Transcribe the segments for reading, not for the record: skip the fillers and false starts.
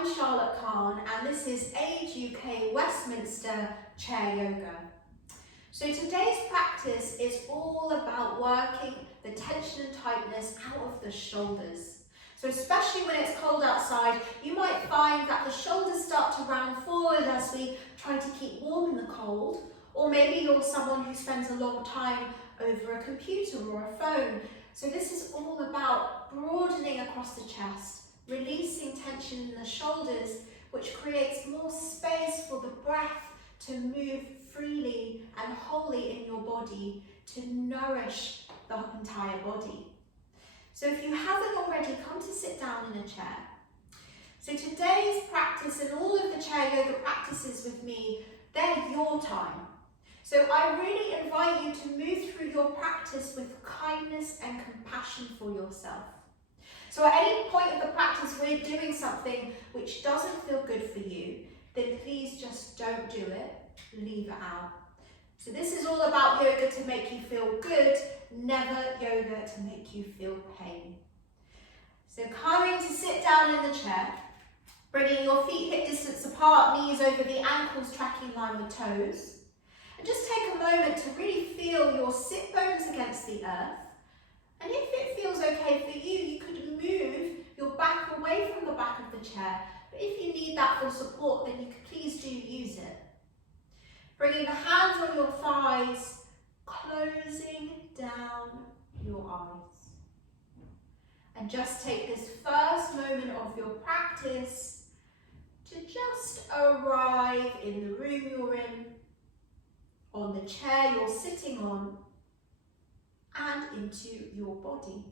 I'm Charlotte Kahn and this is Age UK Westminster Chair Yoga. So today's practice is all about working the tension and tightness out of the shoulders. So especially when it's cold outside, you might find that the shoulders start to round forward as we try to keep warm in the cold, or maybe you're someone who spends a long time over a computer or a phone. So this is all about broadening across the chest, releasing tension in the shoulders, which creates more space for the breath to move freely and wholly in your body to nourish the entire body. So if you haven't already, come to sit down in a chair. So today's practice and all of the chair yoga practices with me, they're your time. So I really invite you to move through your practice with kindness and compassion for yourself. So at any point of the practice we're doing something which doesn't feel good for you, then please just don't do it, leave it out. So this is all about yoga to make you feel good, never yoga to make you feel pain. So coming to sit down in the chair, bringing your feet hip distance apart, knees over the ankles, tracking line with toes. And just take a moment to really feel your sit bones against the earth. And if it feels okay for you, you could move your back away from the back of the chair. But if you need that for support, then you could please do use it. Bringing the hands on your thighs, closing down your eyes. And just take this first moment of your practice to just arrive in the room you're in, on the chair you're sitting on, and into your body.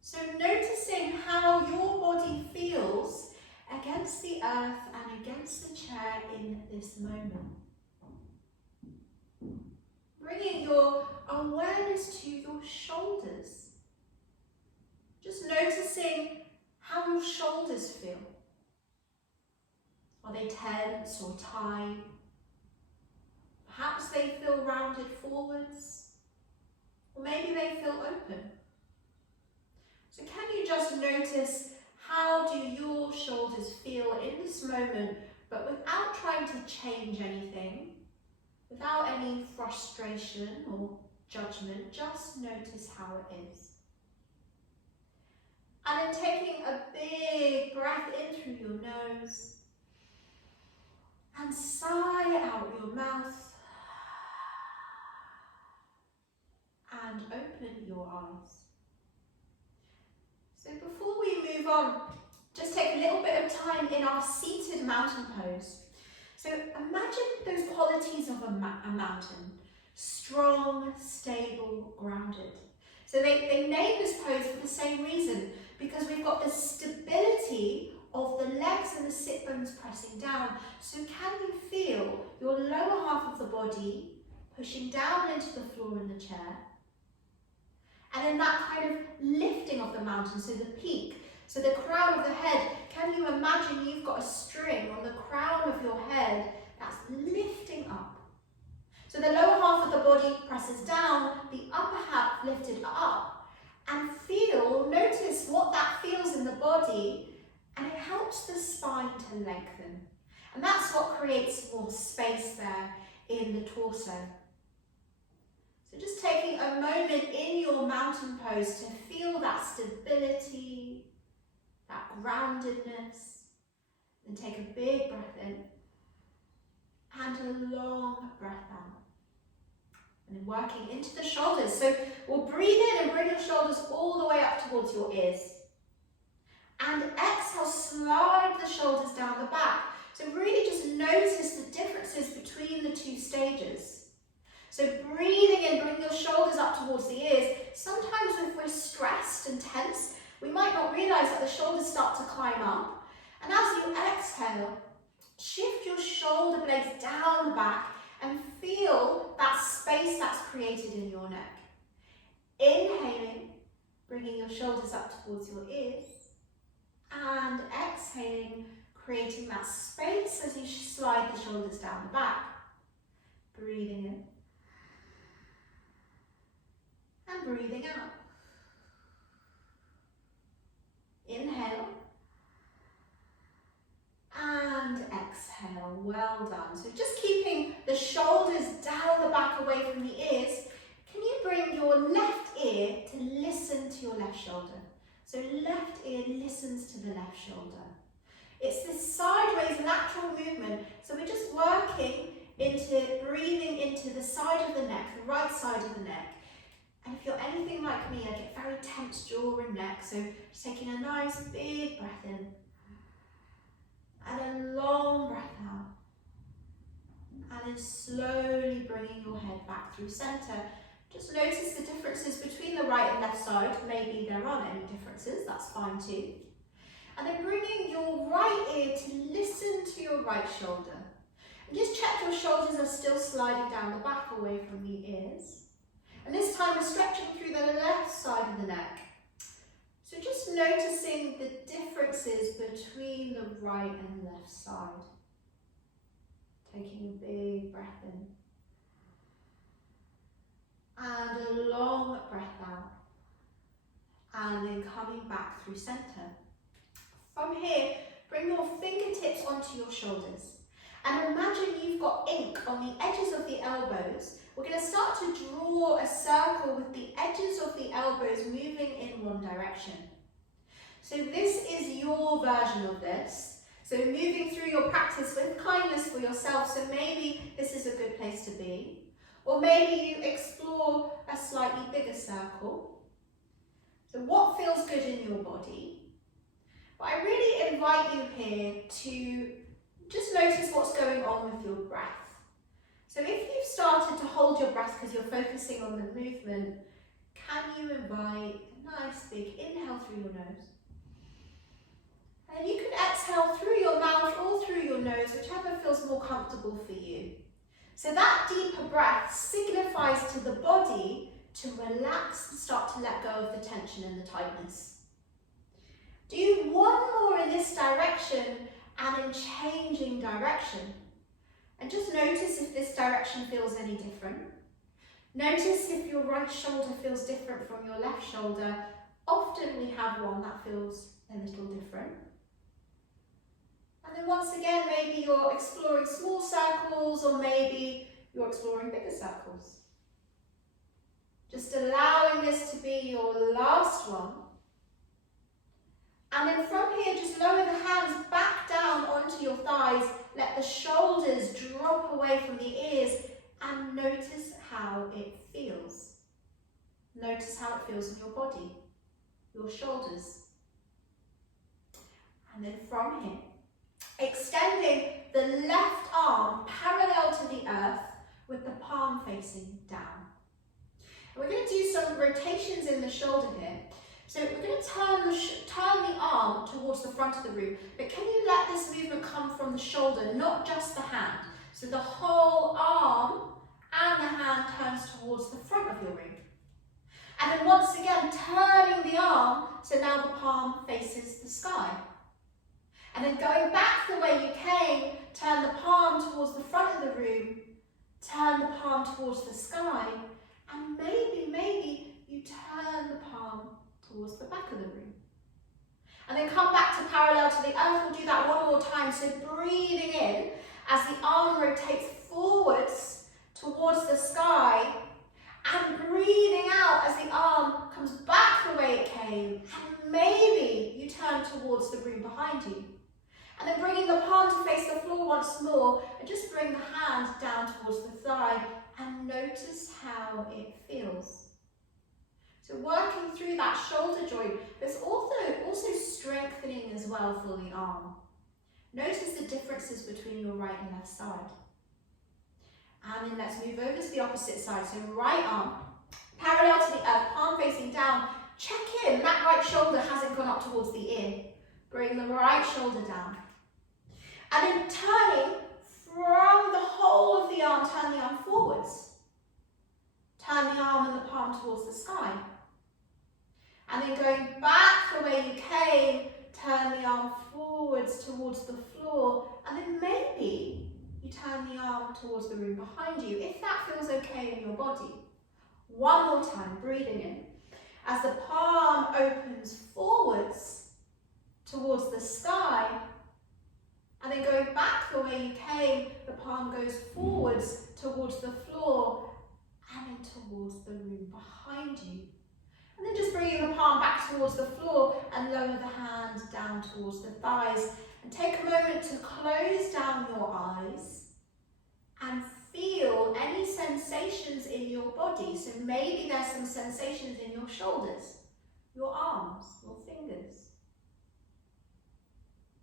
So noticing how your body feels against the earth and against the chair in this moment. Bringing your awareness to your shoulders. Just noticing how your shoulders feel. Are they tense or tight? Perhaps they feel rounded forwards, or maybe they feel open. So can you just notice how do your shoulders feel in this moment, but without trying to change anything, without any frustration or judgment, just notice how it is. And then taking a big breath in through your nose and sigh out your mouth. And open your eyes. So before we move on, just take a little bit of time in our seated mountain pose. So imagine those qualities of a mountain: strong, stable, grounded. So they name this pose for the same reason, because we've got the stability of the legs and the sit bones pressing down. So can you feel your lower half of the body pushing down into the floor in the chair? And then that kind of lifting of the mountain, so the peak, so the crown of the head. Can you imagine you've got a string on the crown of your head that's lifting up? So the lower half of the body presses down, the upper half lifted up, and notice what that feels in the body, and it helps the spine to lengthen. And that's what creates more space there in the torso. So just taking a moment in your mountain pose to feel that stability, that groundedness, and take a big breath in and a long breath out. And then working into the shoulders. So we'll breathe in and bring your shoulders all the way up towards your ears. And exhale, slide the shoulders down the back. So really just notice the differences between the two stages. So breathing in, bring your shoulders up towards the ears. Sometimes if we're stressed and tense, we might not realise that the shoulders start to climb up. And as you exhale, shift your shoulder blades down the back and feel that space that's created in your neck. Inhaling, bringing your shoulders up towards your ears. And exhaling, creating that space as you slide the shoulders down the back. Breathing in. And breathing out. Inhale. Well done. So just keeping the shoulders down the back away from the ears, can you bring your left ear to listen to your left shoulder? So left ear listens to the left shoulder. It's this sideways natural movement. So we're just working into breathing into the side of the neck, the right side of the neck. And if you're anything like me, I get very tense jaw and neck. So just taking a nice big breath in and a long breath out. And then slowly bringing your head back through centre. Just notice the differences between the right and left side. Maybe there aren't any differences, that's fine too. And then bringing your right ear to listen to your right shoulder. And just check your shoulders are still sliding down the back away from the ears. And this time we're stretching through the left side of the neck. So just noticing the differences between the right and left side. Taking a big breath in. And a long breath out. And then coming back through centre. From here, bring your fingertips onto your shoulders. And imagine you've got ink on the edges of the elbows. We're going to start to draw a circle with the edges of the elbows moving in one direction. So this is your version of this. So moving through your practice with kindness for yourself. So maybe this is a good place to be. Or maybe you explore a slightly bigger circle. So what feels good in your body? But I really invite you here to just notice what's going on with your breath. So if you've started to hold your breath because you're focusing on the movement, can you invite a nice big inhale through your nose? And you can exhale through your mouth or through your nose, whichever feels more comfortable for you. So that deeper breath signifies to the body to relax and start to let go of the tension and the tightness. Do one more in this direction and in changing direction. And just notice if this direction feels any different. Notice if your right shoulder feels different from your left shoulder. Often we have one that feels a little different. And then once again, maybe you're exploring small circles or maybe you're exploring bigger circles. Just allowing this to be your last one. And then from here, just lower the hands back down onto your thighs. Let the shoulders drop away from the ears and notice how it feels. Notice how it feels in your body, your shoulders. And then from here, extending the left arm parallel to the earth with the palm facing down. And we're going to do some rotations in the shoulder here. So we're going to turn the arm towards the front of the room, but can you let this movement come from the shoulder, not just the hand? So the whole arm and the hand turns towards the front of your room. And then once again, turning the arm, so now the palm faces the sky. And then going back the way you came, turn the palm towards the front of the room, turn the palm towards the sky, and maybe you turn the palm towards the back of the room. And then come back to parallel to the earth. We'll do that one more time. So breathing in as the arm rotates forwards towards the sky, and breathing out as the arm comes back the way it came, and maybe you turn towards the room behind you. And then bringing the palm to face the floor once more, and just bring the hand down towards the thigh and notice how it feels. So working through that shoulder joint, but it's also strengthening as well for the arm. Notice the differences between your right and left side. And then let's move over to the opposite side. So right arm, parallel to the earth, palm facing down. Check in, that right shoulder hasn't gone up towards the ear. Bring the right shoulder down. And then turning from the whole of the arm, turn the arm forwards. Turn the arm and the palm towards the sky. And then going back the way you came, turn the arm forwards towards the floor. And then maybe you turn the arm towards the room behind you, if that feels okay in your body. One more time, breathing in. As the palm opens forwards towards the sky, and then going back the way you came, the towards the floor and then towards the room behind you. And then just bringing the palm back towards the floor and lower the hand down towards the thighs. And take a moment to close down your eyes and feel any sensations in your body. So maybe there's some sensations in your shoulders, your arms, your fingers.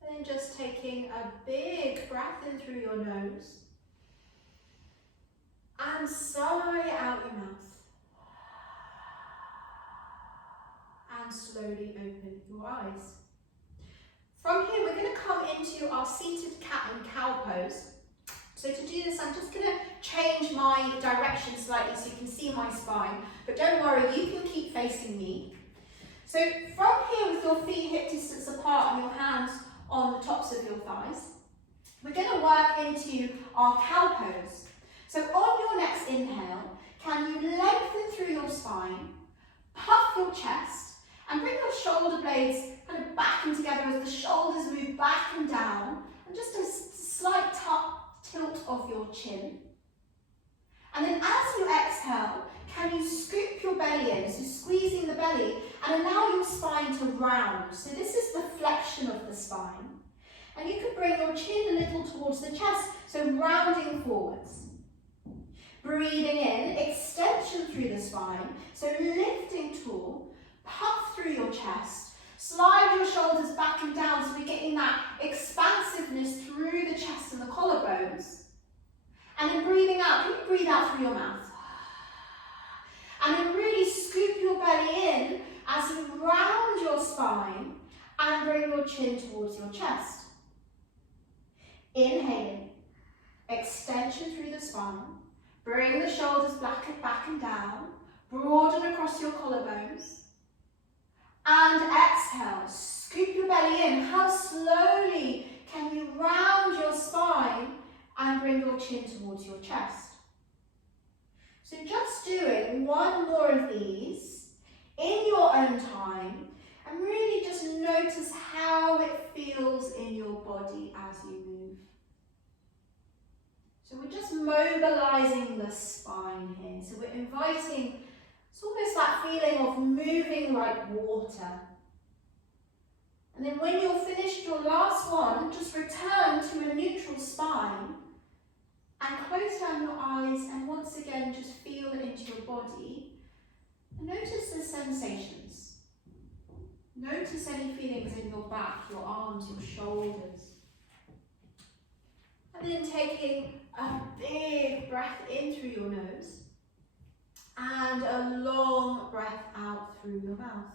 And then just taking a big breath in through your nose and sigh out your mouth. And slowly open your eyes. From here, we're going to come into our seated cat and cow pose. So to do this, I'm just going to change my direction slightly so you can see my spine. But don't worry, you can keep facing me. So from here, with your feet hip distance apart and your hands on the tops of your thighs, we're going to work into our cow pose. So on your next inhale, can you lengthen through your spine, puff your chest, and bring your shoulder blades kind of back and together as the shoulders move back and down, and just a slight tilt of your chin. And then as you exhale, can you scoop your belly in, so squeezing the belly, and allow your spine to round. So this is the flexion of the spine. And you could bring your chin a little towards the chest, so rounding forwards. Breathing in, extension through the spine, so lifting tall, puff through your chest, slide your shoulders back and down so we're getting that expansiveness through the chest and the collarbones. And then breathing out, can you breathe out through your mouth? And then really scoop your belly in as you round your spine and bring your chin towards your chest. Inhaling, extension through the spine, bring the shoulders back and down, broaden across your collarbones. And exhale, scoop your belly in. How slowly can you round your spine and bring your chin towards your chest? So just doing one more of these in your own time, and really just notice how it feels in your body as you move. So we're just mobilizing the spine here. So we're inviting, it's almost that feeling of moving like water. And then when you're finished your last one, just return to a neutral spine and close down your eyes, and once again just feel it into your body. And notice the sensations. Notice any feelings in your back, your arms, your shoulders. And then taking a big breath in through your nose and a long breath out through your mouth.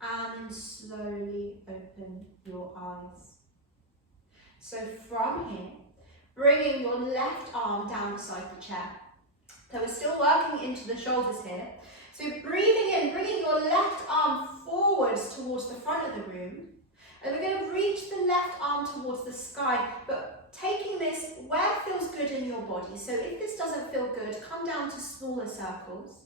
And then slowly open your eyes. So from here, bringing your left arm down beside the chair. So we're still working into the shoulders here. So breathing in, bringing your left arm forwards towards the front of the room. And we're going to reach the left arm towards the sky, but taking this where it feels good in your body. So if this doesn't feel good, come down to smaller circles.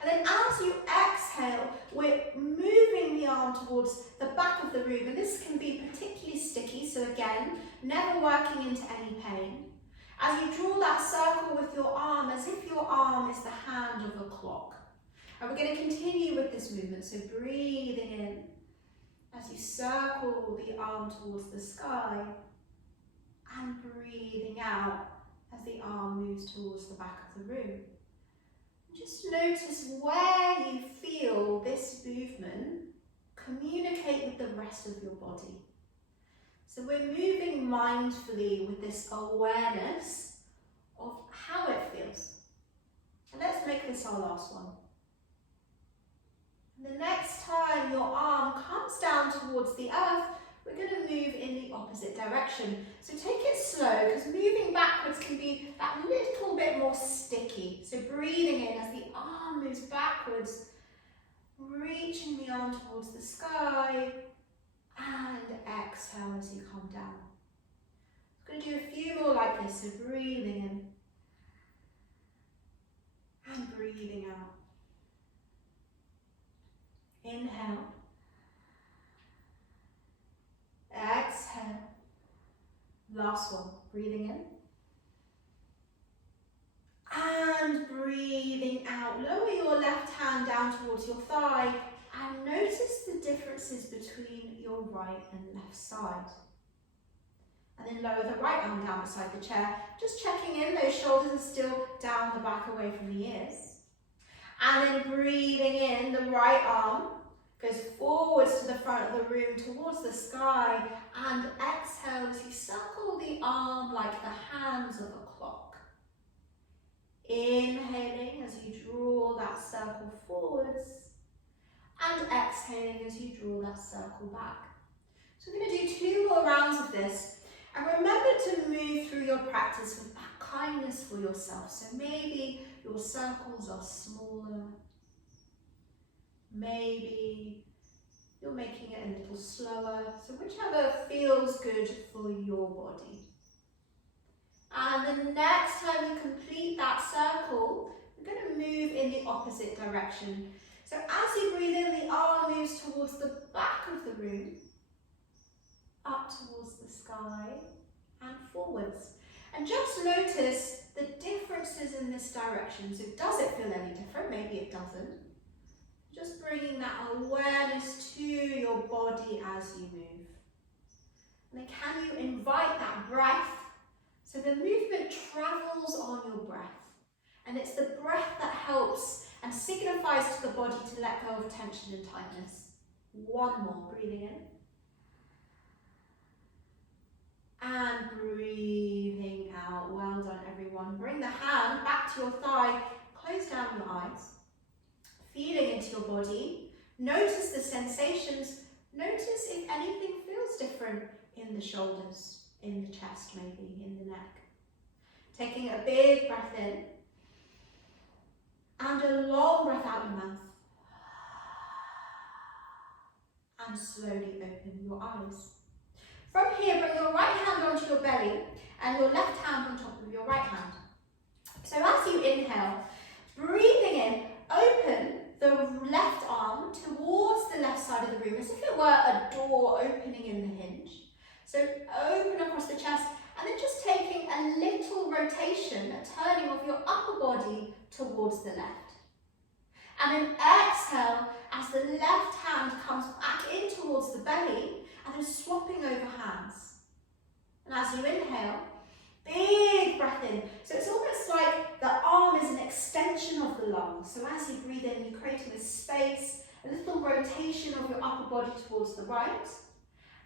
And then as you exhale, we're moving the arm towards the back of the room. And this can be particularly sticky, so again, never working into any pain. As you draw that circle with your arm, as if your arm is the hand of a clock. And we're going to continue with this movement, so breathing in as you circle the arm towards the sky, and breathing out as the arm moves towards the back of the room. Just notice where you feel this movement communicate with the rest of your body. So we're moving mindfully with this awareness of how it feels. And let's make this our last one. And the next time your arm comes down towards the earth, we're going to move in the opposite direction. So take it slow, because moving backwards can be that little bit more sticky. So breathing in as the arm moves backwards, reaching the arm towards the sky, and exhale as you come down. I'm going to do a few more like this, so breathing in and breathing out. Inhale. Exhale. Last one, breathing in. And breathing out. Lower your left hand down towards your thigh and notice the differences between your right and left side. And then lower the right arm down beside the chair, just checking in, those shoulders are still down the back away from the ears. And then breathing in, the right arm goes forwards to the front of the room towards the sky, and exhale as you circle the arm like the hands of a clock. Inhaling as you draw that circle forwards, and exhaling as you draw that circle back. So we're going to do 2 more rounds of this. And remember to move through your practice with that kindness for yourself. So maybe your circles are smaller. Maybe you're making it a little slower. So whichever feels good for your body. And the next time you complete that circle, we're going to move in the opposite direction. So as you breathe in, the arm moves towards the back of the room, up towards the sky and forwards. And just notice the differences in this direction. So does it feel any different? Maybe it doesn't. Just bringing that awareness to your body as you move. And then can you invite that breath? So the movement travels on your breath. And it's the breath that helps and signifies to the body to let go of tension and tightness. 1 more, breathing in. And breathing out. Well done, everyone. Bring the hand back to your thigh. Close down your eyes. Feeling into your body. Notice the sensations. Notice if anything feels different in the shoulders, in the chest maybe, in the neck. Taking a big breath in. And a long breath out your mouth. And slowly open your eyes. From here, bring your right hand onto your belly and your left hand on top of your right hand. So as you inhale, breathing in, open the left arm towards the left side of the room as if it were a door opening in the hinge. So open across the chest and then just taking a little rotation, a turning of your upper body towards the left. And then exhale as the left hand comes back in towards the belly and then swapping over hands. And as you inhale, big breath in. So it's almost like the arm is an extension of the lungs. So as you breathe in, you're creating this space, a little rotation of your upper body towards the right.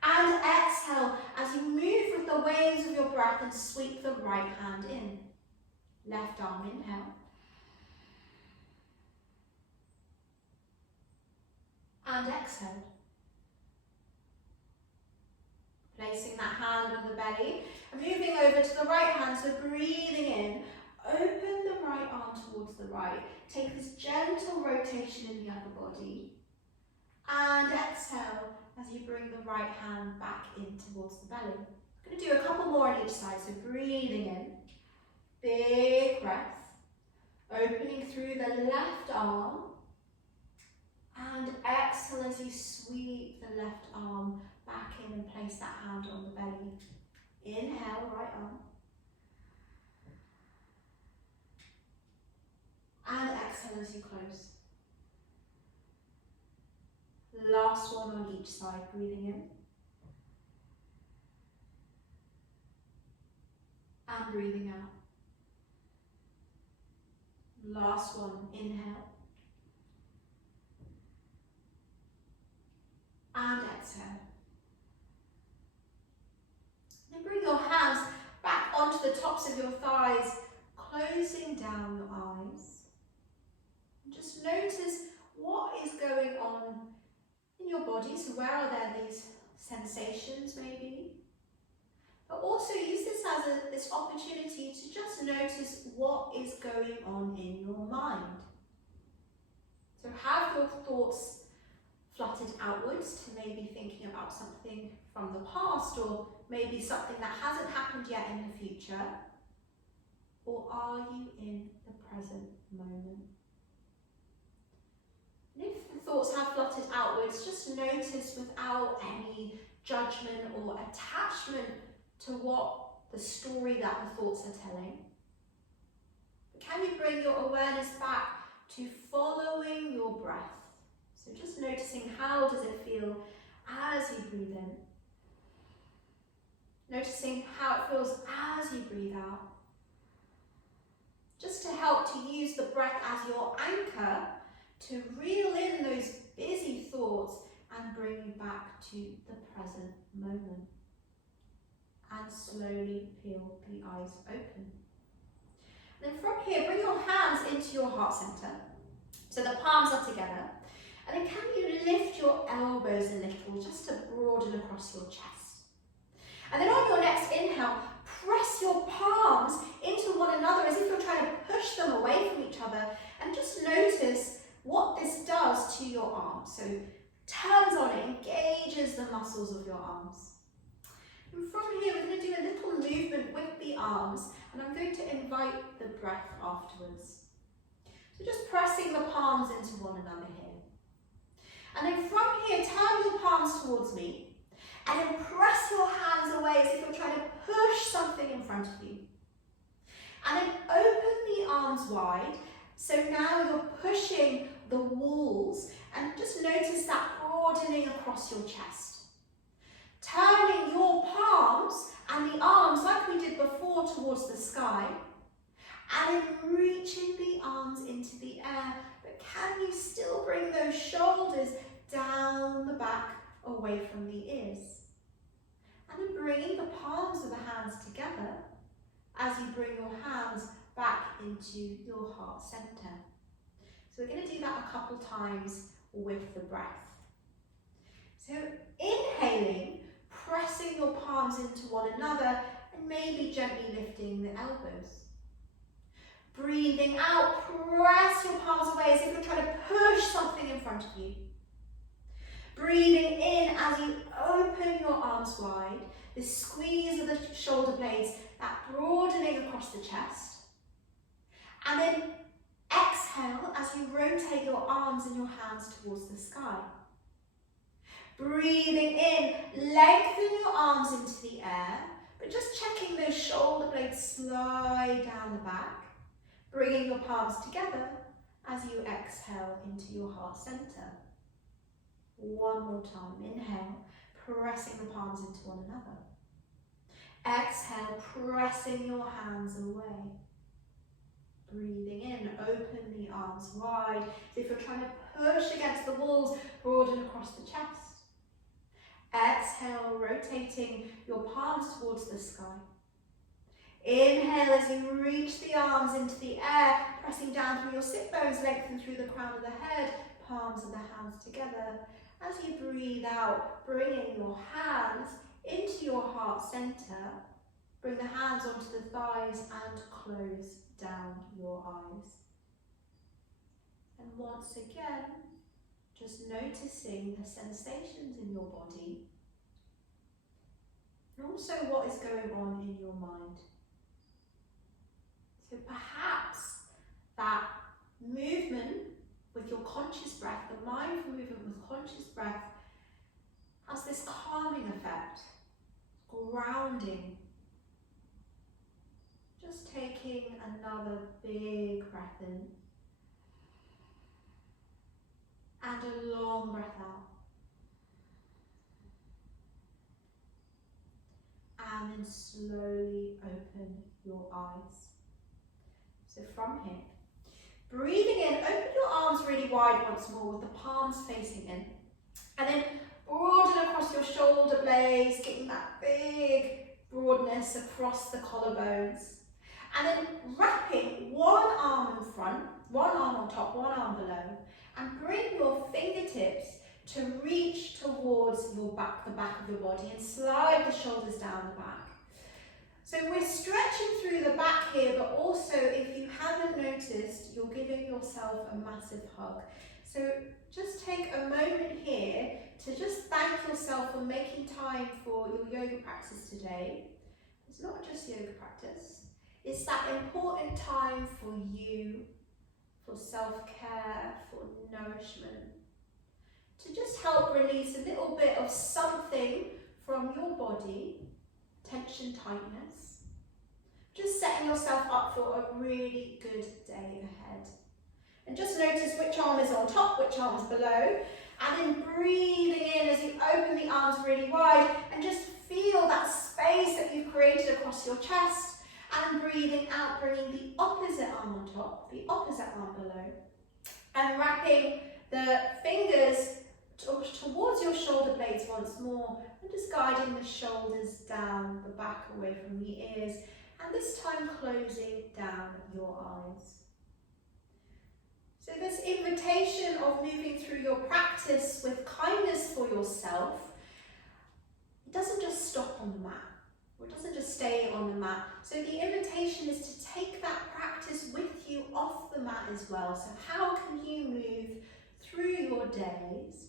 And exhale as you move with the waves of your breath and sweep the right hand in. Left arm, inhale. And exhale. Placing that hand on the belly and moving over to the right hand, so breathing in, open the right arm towards the right, take this gentle rotation in the upper body, and exhale as you bring the right hand back in towards the belly. I'm going to do a couple more on each side, so breathing in, big breath, opening through the left arm, and exhale as you sweep the left arm back in and place that hand on the belly. Inhale, right arm. And exhale as you close. Last one on each side, breathing in. And breathing out. Last one, inhale. And exhale. Then bring your hands back onto the tops of your thighs, closing down your eyes. And just notice what is going on in your body. So where are there these sensations maybe? But also use this as this opportunity to just notice what is going on in your mind. So have your thoughts fluttered outwards to maybe thinking about something from the past or maybe something that hasn't happened yet in the future? Or are you in the present moment? And if the thoughts have fluttered outwards, just notice without any judgment or attachment to what the story that the thoughts are telling? But can you bring your awareness back to following your breath? So just noticing, how does it feel as you breathe in? Noticing how it feels as you breathe out. Just to help to use the breath as your anchor to reel in those busy thoughts and bring you back to the present moment. And slowly peel the eyes open. Then from here, bring your hands into your heart center. So the palms are together. And then can you lift your elbows a little, just to broaden across your chest. And then on your next inhale, press your palms into one another as if you're trying to push them away from each other. And just notice what this does to your arms. So turns on, it engages the muscles of your arms. And from here, we're going to do a little movement with the arms, and I'm going to invite the breath afterwards. So just pressing the palms into one another here. And then from here, turn your palms towards me, and then press your hands away as if you're trying to push something in front of you. And then open the arms wide, so now you're pushing the walls, and just notice that broadening across your chest. Turning your palms and the arms, like we did before, towards the sky, and then reaching the arms into the air. But can you still bring those shoulders down the back, away from the ears? And then bringing the palms of the hands together as you bring your hands back into your heart center. So we're going to do that a couple times with the breath. So inhaling, pressing your palms into one another and maybe gently lifting the elbows. Breathing out, press your palms away as if you're trying to push something in front of you. Breathing in as you open your arms wide, the squeeze of the shoulder blades, that broadening across the chest. And then exhale as you rotate your arms and your hands towards the sky. Breathing in, lengthen your arms into the air, but just checking those shoulder blades slide down the back, bringing your palms together as you exhale into your heart center. One more time, inhale, pressing the palms into one another. Exhale, pressing your hands away. Breathing in, open the arms wide, as if you're trying to push against the walls, broaden across the chest. Exhale, rotating your palms towards the sky. Inhale as you reach the arms into the air, pressing down through your sit bones, lengthen through the crown of the head, palms of the hands together. As you breathe out, bringing your hands into your heart center, bring the hands onto the thighs and close down your eyes. And once again, just noticing the sensations in your body and also what is going on in your mind. So perhaps that movement with your conscious breath, the mindful movement with conscious breath, has this calming effect, grounding. Just taking another big breath in and a long breath out. And then slowly open your eyes. So from here, breathing in, open your arms really wide once more with the palms facing in. And then broaden across your shoulder blades, getting that big broadness across the collarbones. And then wrapping one arm in front, one arm on top, one arm below, and bring your fingertips to reach towards your back, the back of your body, and slide the shoulders down the back. So we're stretching through the back here, but also if you haven't noticed, you're giving yourself a massive hug. So just take a moment here to just thank yourself for making time for your yoga practice today. It's not just yoga practice. It's that important time for you, for self-care, for nourishment, to just help release a little bit of something from your body tension, tightness. Just setting yourself up for a really good day ahead. And just notice which arm is on top, which arm is below. And then breathing in as you open the arms really wide and just feel that space that you've created across your chest. And breathing out, bringing the opposite arm on top, the opposite arm below. And wrapping the fingers towards your shoulder blades once more. And just guiding the shoulders down, the back away from the ears. And this time closing down your eyes. So this invitation of moving through your practice with kindness for yourself, it doesn't just stop on the mat, or it doesn't just stay on the mat. So the invitation is to take that practice with you off the mat as well. So how can you move through your days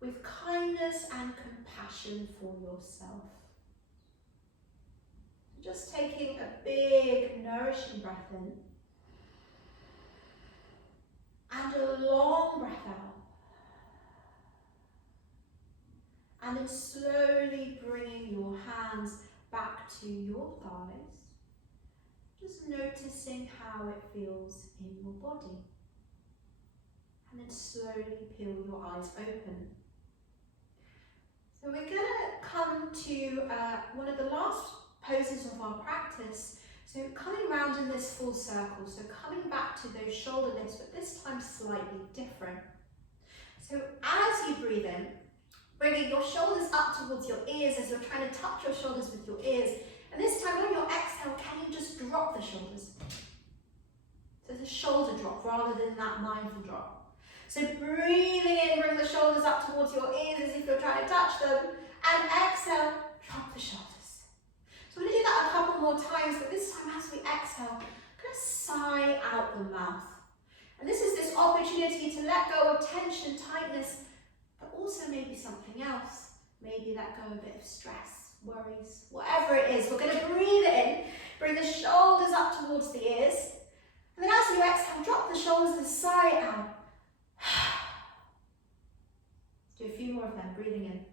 with kindness and compassion for yourself? Just taking a big, nourishing breath in. And a long breath out. And then slowly bringing your hands back to your thighs. Just noticing how it feels in your body. And then slowly peel your eyes open. So we're going to come to one of the last poses of our practice. So coming round in this full circle, so coming back to those shoulder lifts, but this time slightly different. So as you breathe in, bringing your shoulders up towards your ears as you're trying to touch your shoulders with your ears. And this time on your exhale, can you just drop the shoulders? So it's a shoulder drop rather than that mindful drop. So breathing in, bring the shoulders up towards your ears as if you're trying to touch them. And exhale, drop the shoulders. So we're going to do that a couple more times, but this time as we exhale, we're going to sigh out the mouth. And this is this opportunity to let go of tension, tightness, but also maybe something else. Maybe let go of a bit of stress, worries, whatever it is. We're going to breathe in, bring the shoulders up towards the ears. And then as you exhale, drop the shoulders and sigh out. Let's do a few more of them, breathing in.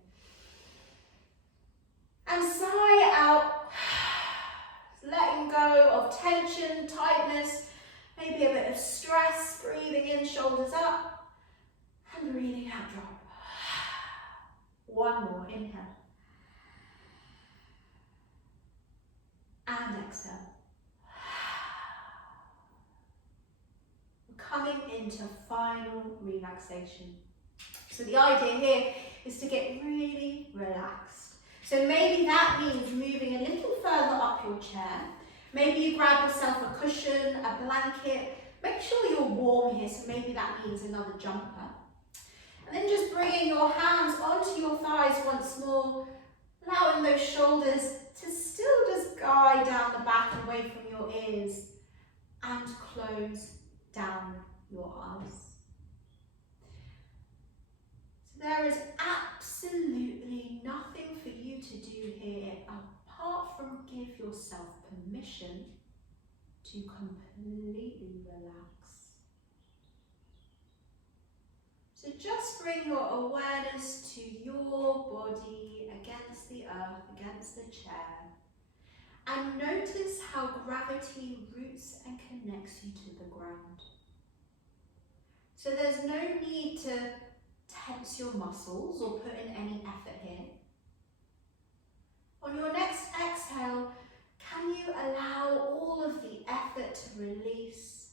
And sigh out. Letting go of tension, tightness, maybe a bit of stress. Breathing in, shoulders up. And breathing out, drop. One more, inhale. And exhale. We're coming into final relaxation. So the idea here is to get really relaxed. So maybe that means moving a little further up your chair. Maybe you grab yourself a cushion, a blanket. Make sure you're warm here, so maybe that means another jumper. And then just bringing your hands onto your thighs once more, allowing those shoulders to still just guide down the back away from your ears and close down your eyes. So there is absolutely nothing for you to do here apart from give yourself permission to completely relax. So just bring your awareness to your body against the earth, against the chair, and notice how gravity roots and connects you to the ground. So there's no need to tense your muscles or put in any effort here. On your next exhale, can you allow all of the effort to release?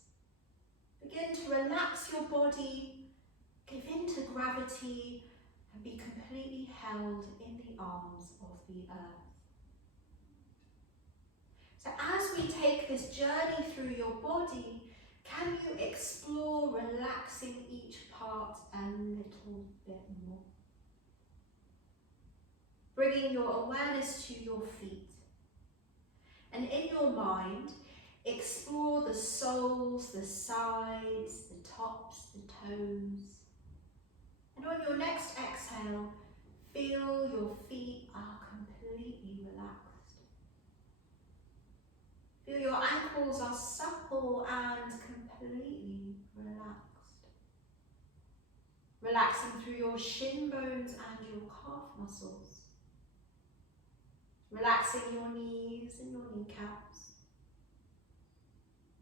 Begin to relax your body, give in to gravity, and be completely held in the arms of the earth. So as we take this journey through your body, can you explore relaxing each part a little bit more? Bringing your awareness to your feet. And in your mind, explore the soles, the sides, the tops, the toes. And on your next exhale, feel your feet are completely relaxed. Feel your ankles are supple and completely relaxed. Relaxing through your shin bones and your calf muscles. Relaxing your knees and your kneecaps.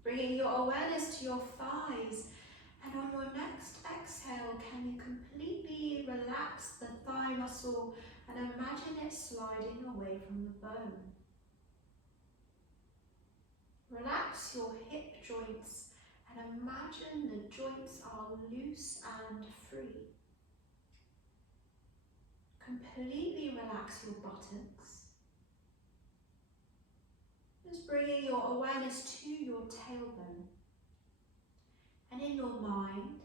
Bringing your awareness to your thighs. And on your next exhale, can you completely relax the thigh muscle and imagine it sliding away from the bone. Relax your hip joints and imagine the joints are loose and free. Completely relax your buttocks. Just bringing your awareness to your tailbone. And in your mind,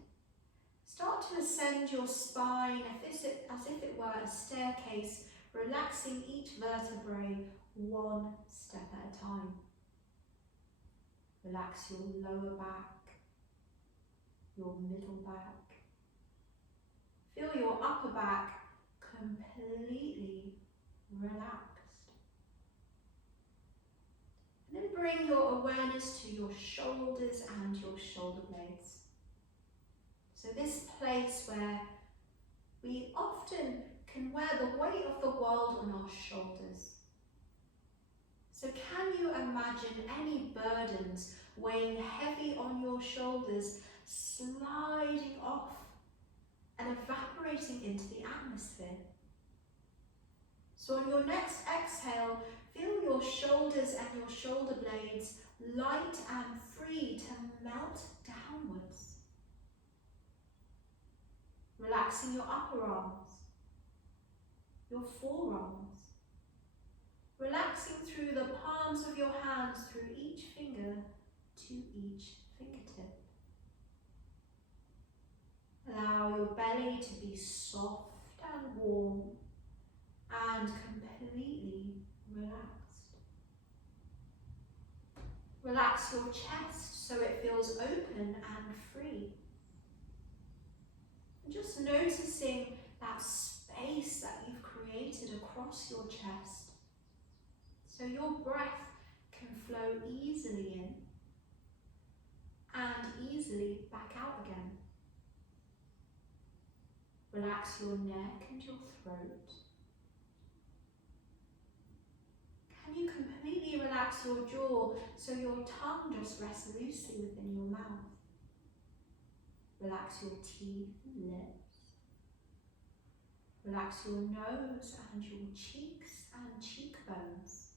start to ascend your spine as if it were a staircase, relaxing each vertebrae one step at a time. Relax your lower back, your middle back. Feel your upper back completely relaxed. And then bring your awareness to your shoulders and your shoulder blades. So this place where we often can wear the weight of the world on our shoulders. So can you imagine any burdens weighing heavy on your shoulders sliding off and evaporating into the atmosphere? So on your next exhale, feel your shoulders and your shoulder blades light and free to melt downwards. Relaxing your upper arms, your forearms. Relaxing through the palms of your hands, through each finger to each fingertip. Allow your belly to be soft and warm and completely relaxed. Relax your chest so it feels open and free. And just noticing that space that you've created across your chest. So your breath can flow easily in and easily back out again. Relax your neck and your throat. Can you completely relax your jaw so your tongue just rests loosely within your mouth? Relax your teeth and lips. Relax your nose and your cheeks and cheekbones.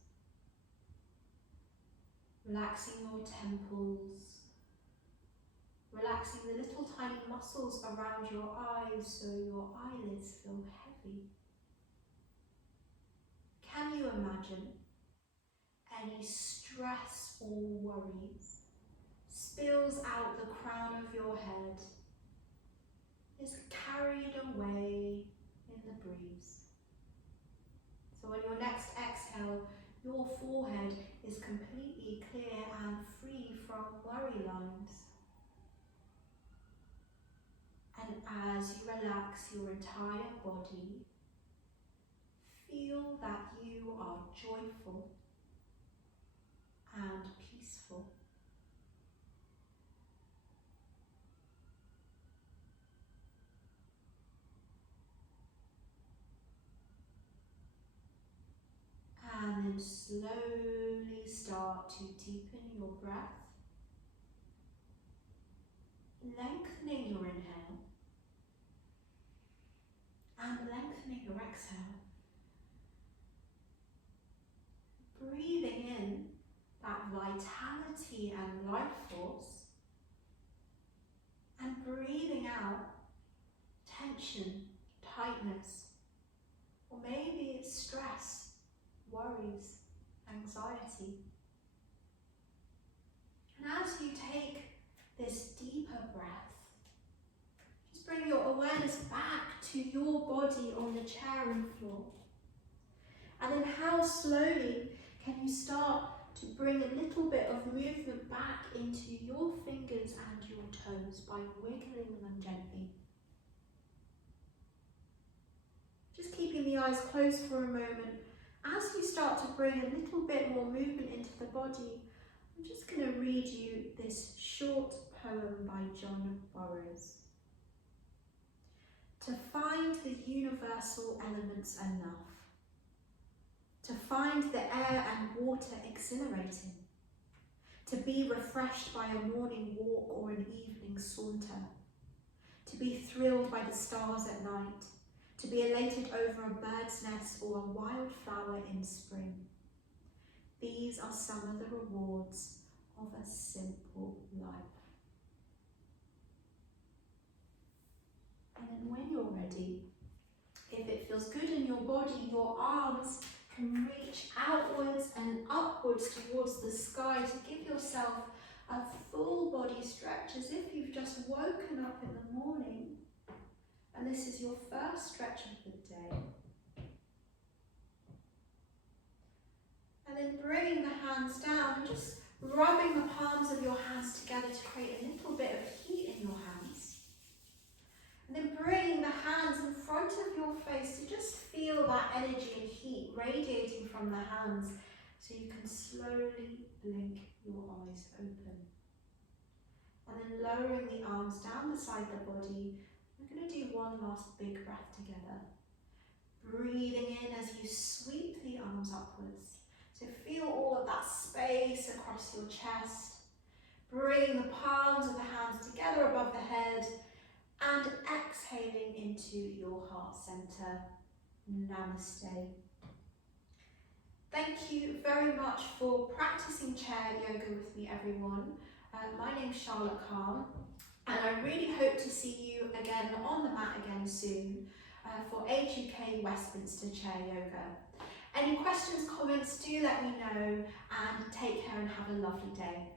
Relaxing your temples. Relaxing the little tiny muscles around your eyes so your eyelids feel heavy. Can you imagine any stress or worries spills out the crown of your head, is carried away in the breeze? So on your next exhale, your forehead is completely clear and free from worry lines. And as you relax your entire body, feel that you are joyful and peaceful. And then slowly start to deepen your breath, lengthening your inhale and lengthening your exhale. Breathing in that vitality and life force, and breathing out tension, tightness, or maybe it's stress, worries, anxiety. And as you take this deeper breath, just bring your awareness back to your body on the chair and floor. And then how slowly can you start to bring a little bit of movement back into your fingers and your toes by wiggling them gently. Just keeping the eyes closed for a moment. As you start to bring a little bit more movement into the body, I'm just going to read you this short poem by John Burroughs. To find the universal elements enough, to to find the air and water exhilarating, to be refreshed by a morning walk or an evening saunter, to be thrilled by the stars at night, to be elated over a bird's nest or a wildflower in spring. These are some of the rewards of a simple life. And then when you're ready, if it feels good in your body, your arms can reach outwards and upwards towards the sky to give yourself a full body stretch as if you've just woken up in the morning and this is your first stretch of the day. And then bringing the hands down and just rubbing the palms of your hands together to create a little bit of heat in your hands. And then bringing the hands in front of your face to just feel that energy and heat radiating from the hands so you can slowly blink your eyes open. And then lowering the arms down beside the body, we're going to do one last big breath together. Breathing in as you sweep the arms upwards. So feel all of that space across your chest. Bring the palms of the hands together above the head and exhaling into your heart center. Namaste. Thank you very much for practicing chair yoga with me, everyone. My name's Charlotte Kahn, and I really hope to see you again on the mat again soon for Age UK Westminster Chair Yoga. Any questions, comments, do let me know, and take care and have a lovely day.